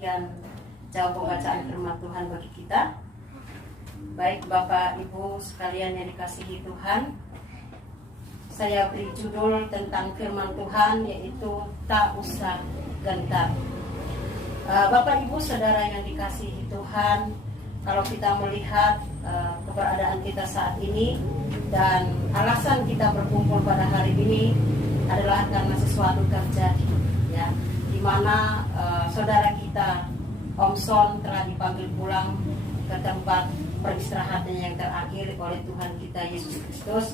Dan jauh pembacaan firman Tuhan bagi kita. Baik Bapak Ibu sekalian yang dikasihi Tuhan, saya beri judul tentang firman Tuhan, yaitu tak usah gentar. Bapak Ibu saudara yang dikasihi Tuhan, kalau kita melihat keberadaan kita saat ini dan alasan kita berkumpul pada hari ini adalah karena sesuatu terjadi, ya, di mana saudara kita Om Son telah dipanggil pulang ke tempat peristirahatan yang terakhir oleh Tuhan kita Yesus Kristus.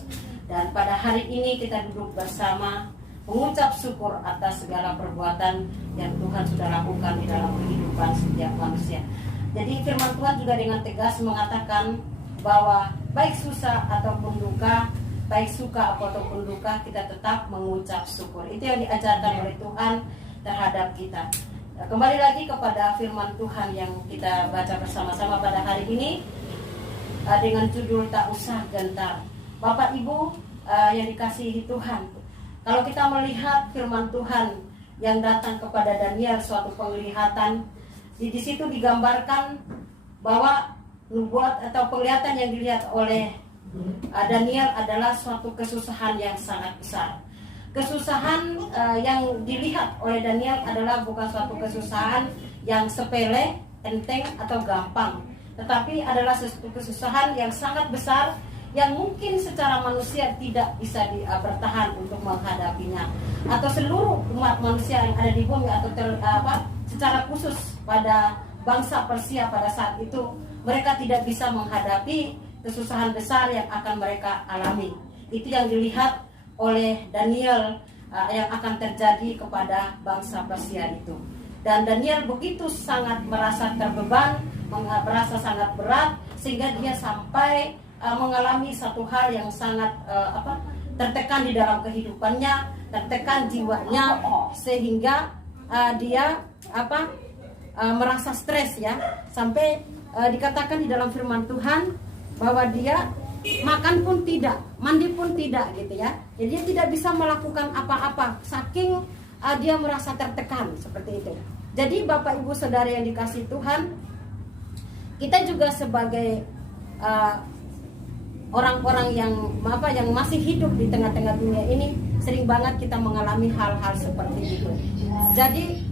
Dan pada hari ini kita duduk bersama mengucap syukur atas segala perbuatan yang Tuhan sudah lakukan di dalam kehidupan setiap manusia. Jadi firman Tuhan juga dengan tegas mengatakan bahwa baik susah ataupun duka, baik suka ataupun duka, kita tetap mengucap syukur. Itu yang diajarkan oleh Tuhan terhadap kita. Kembali lagi kepada firman Tuhan yang kita baca bersama-sama pada hari ini dengan judul tak usah gentar. Bapak Ibu yang dikasihi Tuhan, kalau kita melihat firman Tuhan yang datang kepada Daniel, suatu penglihatan, di situ digambarkan bahwa nubuat atau penglihatan yang dilihat oleh Daniel adalah suatu kesusahan yang sangat besar. Kesusahan yang dilihat oleh Daniel adalah bukan suatu kesusahan yang sepele, enteng atau gampang, tetapi adalah suatu kesusahan yang sangat besar yang mungkin secara manusia tidak bisa bertahan untuk menghadapinya, atau seluruh umat manusia yang ada di bumi atau secara khusus pada bangsa Persia pada saat itu, mereka tidak bisa menghadapi kesusahan besar yang akan mereka alami. Itu yang dilihat oleh Daniel yang akan terjadi kepada bangsa Persia itu. Dan Daniel begitu sangat merasa terbeban, merasa sangat berat, sehingga dia sampai mengalami satu hal yang sangat tertekan di dalam kehidupannya, tertekan jiwanya, sehingga dia merasa stres, ya, sampai dikatakan di dalam firman Tuhan bahwa dia makan pun tidak, mandi pun tidak, gitu ya. Jadi dia tidak bisa melakukan apa-apa, saking dia merasa tertekan seperti itu. Jadi Bapak Ibu Saudara yang dikasihi Tuhan, kita juga sebagai orang-orang yang masih hidup di tengah-tengah dunia ini, sering banget kita mengalami hal-hal seperti itu. Jadi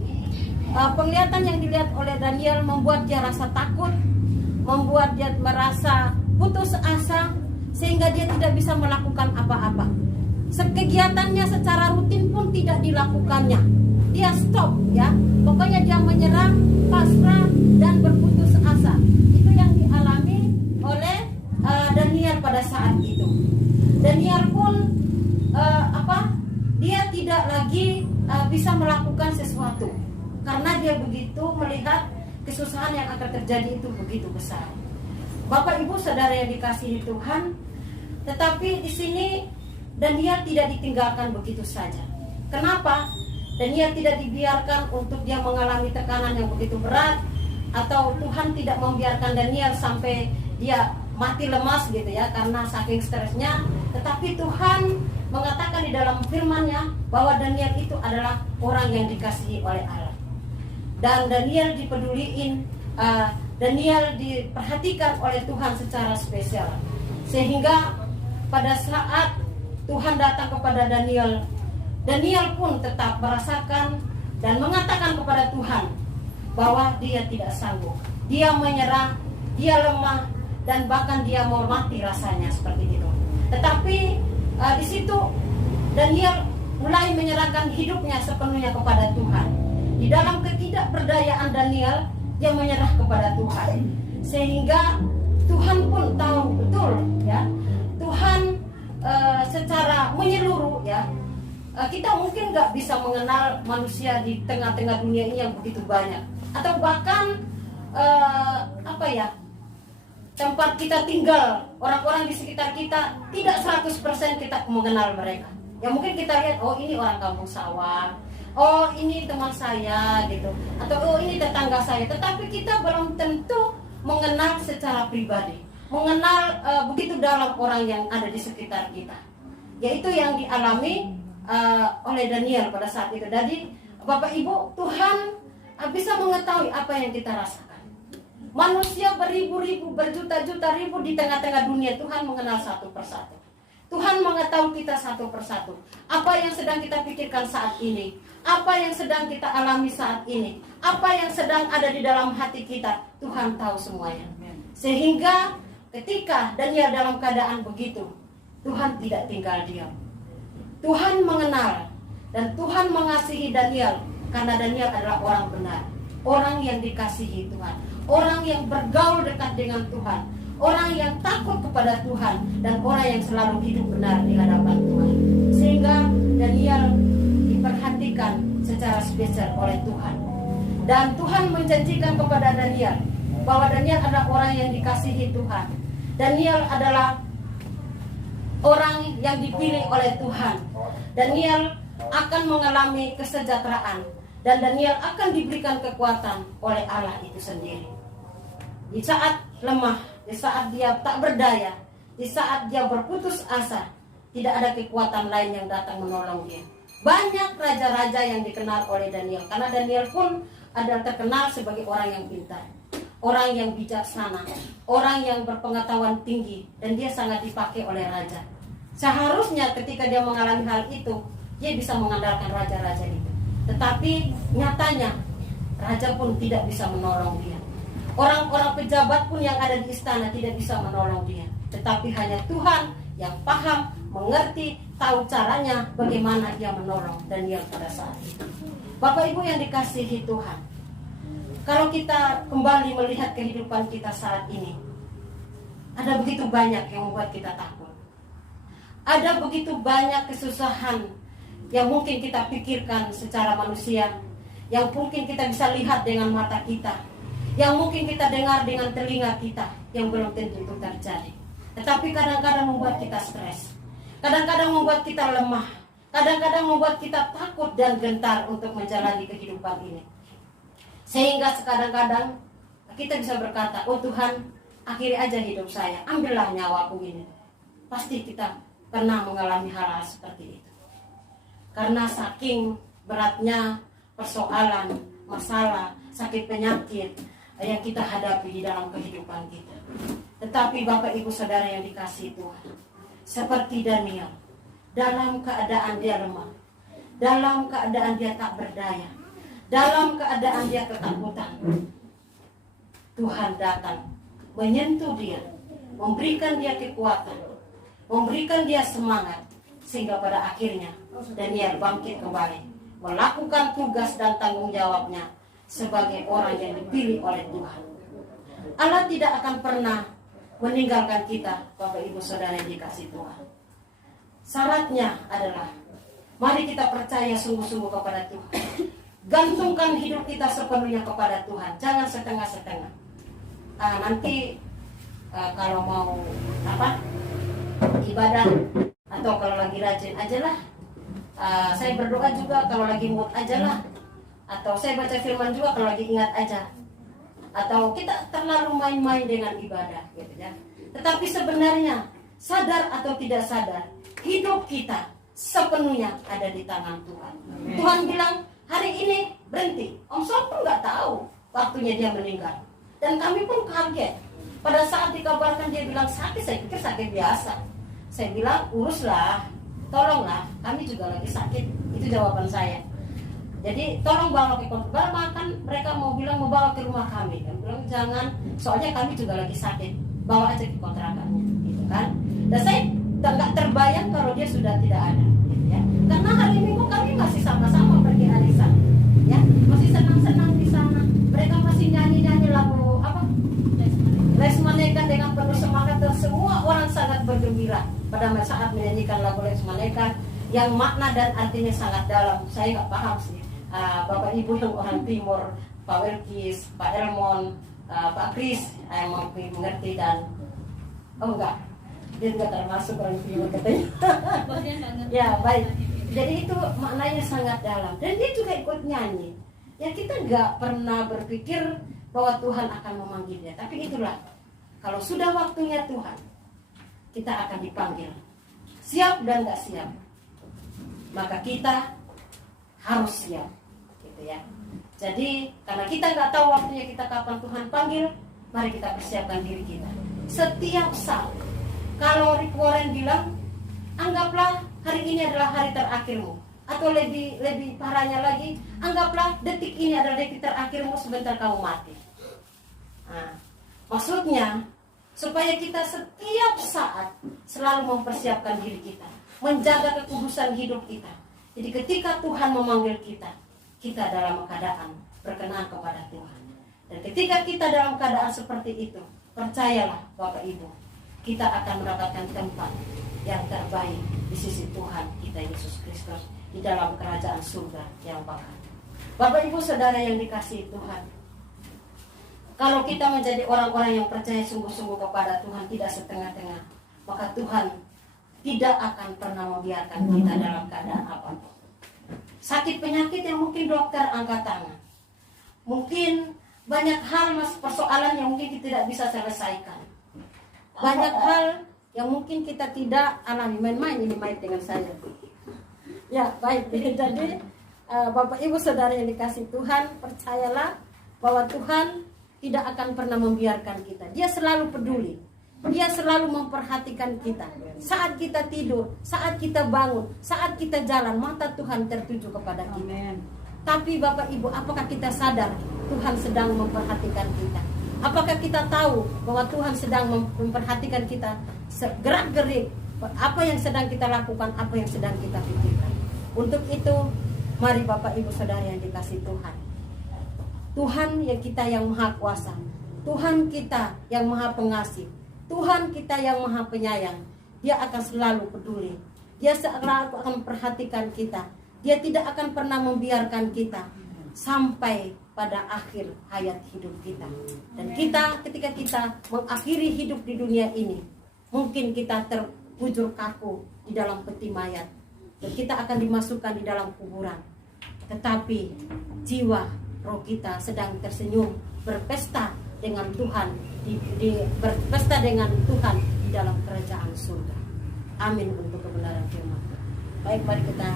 penglihatan yang dilihat oleh Daniel membuat dia rasa takut, membuat dia merasa putus asa, sehingga dia tidak bisa melakukan apa-apa. Kegiatannya secara rutin pun tidak dilakukannya. Dia stop, ya. Pokoknya dia menyerah, pasrah, dan berputus asa. Itu yang dialami oleh Daniel pada saat itu. Daniel pun dia tidak lagi bisa melakukan sesuatu, karena dia begitu melihat kesusahan yang akan terjadi itu begitu besar. Bapak Ibu Saudara yang dikasihi Tuhan, tetapi di sini Daniel tidak ditinggalkan begitu saja. Kenapa? Daniel tidak dibiarkan untuk dia mengalami tekanan yang begitu berat, atau Tuhan tidak membiarkan Daniel sampai dia mati lemas, gitu ya, karena saking stresnya. Tetapi Tuhan mengatakan di dalam firman-Nya bahwa Daniel itu adalah orang yang dikasihi oleh Allah. Dan Daniel dipeduliin, Daniel diperhatikan oleh Tuhan secara spesial, sehingga pada saat Tuhan datang kepada Daniel, Daniel pun tetap merasakan dan mengatakan kepada Tuhan bahwa dia tidak sanggup, dia menyerah, dia lemah, dan bahkan dia mau mati rasanya seperti itu. Tetapi di situ Daniel mulai menyerahkan hidupnya sepenuhnya kepada Tuhan. Di dalam ketidakberdayaan Daniel, dia menyerah kepada Tuhan, sehingga Tuhan pun tahu betul, ya, Tuhan secara menyeluruh, ya, kita mungkin nggak bisa mengenal manusia di tengah-tengah dunia ini yang begitu banyak, atau bahkan tempat kita tinggal, orang-orang di sekitar kita tidak 100% kita mengenal mereka. Ya mungkin kita lihat, oh ini orang kampung sawah, oh ini teman saya, gitu, atau oh ini tetangga saya, tetapi kita belum tentu mengenal secara pribadi, mengenal begitu dalam orang yang ada di sekitar kita. Yaitu yang dialami oleh Daniel pada saat itu. Jadi Bapak Ibu, Tuhan bisa mengetahui apa yang kita rasakan. Manusia beribu-ribu, berjuta-juta ribu di tengah-tengah dunia, Tuhan mengenal satu persatu. Tuhan mengetahui kita satu persatu. Apa yang sedang kita pikirkan saat ini, apa yang sedang kita alami saat ini, apa yang sedang ada di dalam hati kita, Tuhan tahu semuanya. Sehingga ketika Daniel dalam keadaan begitu, Tuhan tidak tinggal diam. Tuhan mengenal dan Tuhan mengasihi Daniel, karena Daniel adalah orang benar, orang yang dikasihi Tuhan, orang yang bergaul dekat dengan Tuhan, orang yang takut kepada Tuhan, dan orang yang selalu hidup benar di hadapan Tuhan. Sehingga Daniel diperhatikan secara spesial oleh Tuhan. Dan Tuhan menjanjikan kepada Daniel bahwa Daniel adalah orang yang dikasihi Tuhan. Daniel adalah orang yang dipilih oleh Tuhan. Daniel akan mengalami kesejahteraan, dan Daniel akan diberikan kekuatan oleh Allah itu sendiri. Di saat lemah, di saat dia tak berdaya, di saat dia berputus asa, tidak ada kekuatan lain yang datang menolong dia. Banyak raja-raja yang dikenal oleh Daniel, karena Daniel pun adalah terkenal sebagai orang yang pintar, orang yang bijaksana, orang yang berpengetahuan tinggi, dan dia sangat dipakai oleh raja. Seharusnya ketika dia mengalami hal itu, dia bisa mengandalkan raja-raja itu. Tetapi nyatanya raja pun tidak bisa menolong dia. Orang-orang pejabat pun yang ada di istana tidak bisa menolong dia. Tetapi hanya Tuhan yang paham, mengerti, tahu caranya bagaimana dia menolong Daniel pada saat itu. Bapak Ibu yang dikasihi Tuhan, kalau kita kembali melihat kehidupan kita saat ini, ada begitu banyak yang membuat kita takut. Ada begitu banyak kesusahan yang mungkin kita pikirkan secara manusia, yang mungkin kita bisa lihat dengan mata kita, yang mungkin kita dengar dengan telinga kita, yang belum tentu itu terjadi. Tetapi kadang-kadang membuat kita stres, kadang-kadang membuat kita lemah, kadang-kadang membuat kita takut dan gentar untuk menjalani kehidupan ini. Sehingga kadang-kadang kita bisa berkata, oh Tuhan, akhiri aja hidup saya, ambillah nyawaku ini. Pasti kita pernah mengalami hal-hal seperti itu. Karena saking beratnya persoalan, masalah, sakit penyakit yang kita hadapi di dalam kehidupan kita. Tetapi Bapak Ibu Saudara yang dikasihi Tuhan, seperti Daniel, dalam keadaan dia lemah, dalam keadaan dia tak berdaya, dalam keadaan dia ketakutan, Tuhan datang menyentuh dia, memberikan dia kekuatan, memberikan dia semangat, sehingga pada akhirnya Daniel bangkit kembali, melakukan tugas dan tanggung jawabnya sebagai orang yang dipilih oleh Tuhan. Allah tidak akan pernah meninggalkan kita, Bapak Ibu Saudara yang dikasihi Tuhan. Syaratnya adalah mari kita percaya sungguh-sungguh kepada Tuhan. Gantungkan hidup kita sepenuhnya kepada Tuhan, jangan setengah-setengah. Nanti kalau mau ibadah atau kalau lagi rajin aja lah. Saya berdoa juga kalau lagi mood aja lah. Atau saya baca firman juga kalau lagi ingat aja. Atau kita terlalu main-main dengan ibadah gitu ya. Tetapi sebenarnya sadar atau tidak sadar, hidup kita sepenuhnya ada di tangan Tuhan. Amen. Tuhan bilang hari ini berhenti. Om Sol pun nggak tahu waktunya dia meninggal. Dan kami pun kaget. Pada saat dikabarkan dia bilang sakit, saya pikir sakit biasa. Saya bilang uruslah, tolonglah, kami juga lagi sakit. Itu jawaban saya. Jadi tolong bawa ke kontrakan, bahkan mereka mau bilang mau bawa ke rumah kami. Dan bilang jangan, soalnya kami juga lagi sakit. Bawa aja ke kontrakannya, gitu kan. Dan saya nggak terbayang kalau dia sudah tidak ada, gitu ya. Karena hari Minggu kami masih sama-sama pergi arisan, ya, masih senang-senang di sana. Mereka masih nyanyi-nyanyi lagu Les Maneka dengan penuh semangat, dan semua orang sangat bergembira pada saat menyanyikan lagu Les Maneka yang makna dan artinya sangat dalam. Saya nggak paham sih. Bapak Ibu yang orang Timur, Pak Welkis, Pak Elmon, Pak Kris, yang mengerti dan enggak, dia juga termasuk orang Timur katanya. Ya baik. Jadi itu maknanya sangat dalam dan dia juga ikut nyanyi. Ya kita nggak pernah berpikir bahwa Tuhan akan memanggil dia. Tapi itulah, kalau sudah waktunya Tuhan, kita akan dipanggil. Siap dan gak siap, maka kita harus siap. gitu ya. Jadi karena kita nggak tahu waktunya kita kapan Tuhan panggil, mari kita persiapkan diri kita setiap saat. Kalau Rick Warren bilang, anggaplah hari ini adalah hari terakhirmu, atau lebih parahnya lagi, anggaplah detik ini adalah detik terakhirmu, sebentar kamu mati. Nah, maksudnya supaya kita setiap saat selalu mempersiapkan diri kita, menjaga kekudusan hidup kita. Jadi ketika Tuhan memanggil kita, kita dalam keadaan berkenan kepada Tuhan. Dan ketika kita dalam keadaan seperti itu, percayalah Bapak Ibu, kita akan mendapatkan tempat yang terbaik di sisi Tuhan kita Yesus Kristus di dalam kerajaan surga yang bakal. Bapak Ibu Saudara yang dikasihi Tuhan, kalau kita menjadi orang-orang yang percaya sungguh-sungguh kepada Tuhan, tidak setengah-tengah, maka Tuhan tidak akan pernah membiarkan kita dalam keadaan apapun. Sakit penyakit yang mungkin dokter angkat tangan, mungkin banyak hal persoalan yang mungkin kita tidak bisa selesaikan, banyak hal yang mungkin kita tidak alami. Main-main ini main dengan saya. Ya baik, jadi Bapak Ibu Saudara yang dikasihi Tuhan, percayalah bahwa Tuhan tidak akan pernah membiarkan kita. Dia selalu peduli, Dia selalu memperhatikan kita. Saat kita tidur, saat kita bangun, saat kita jalan, mata Tuhan tertuju kepada kita. Amen. Tapi Bapak Ibu, apakah kita sadar Tuhan sedang memperhatikan kita? Apakah kita tahu bahwa Tuhan sedang memperhatikan kita gerak-gerik, apa yang sedang kita lakukan, apa yang sedang kita pikirkan? Untuk itu, mari Bapak Ibu Saudara yang dikasihi Tuhan, Tuhan yang kita yang maha kuasa, Tuhan kita yang maha pengasih, Tuhan kita yang maha penyayang. Dia akan selalu peduli, Dia selalu akan memperhatikan kita. Dia tidak akan pernah membiarkan kita sampai pada akhir hayat hidup kita. Dan kita, ketika kita mengakhiri hidup di dunia ini, mungkin kita terbujur kaku di dalam peti mayat, dan kita akan dimasukkan di dalam kuburan. Tetapi jiwa roh kita sedang tersenyum, berpesta dengan Tuhan, berpesta dengan Tuhan di dalam kerajaan surga. Amin untuk kebenaran firman. Baik, mari kita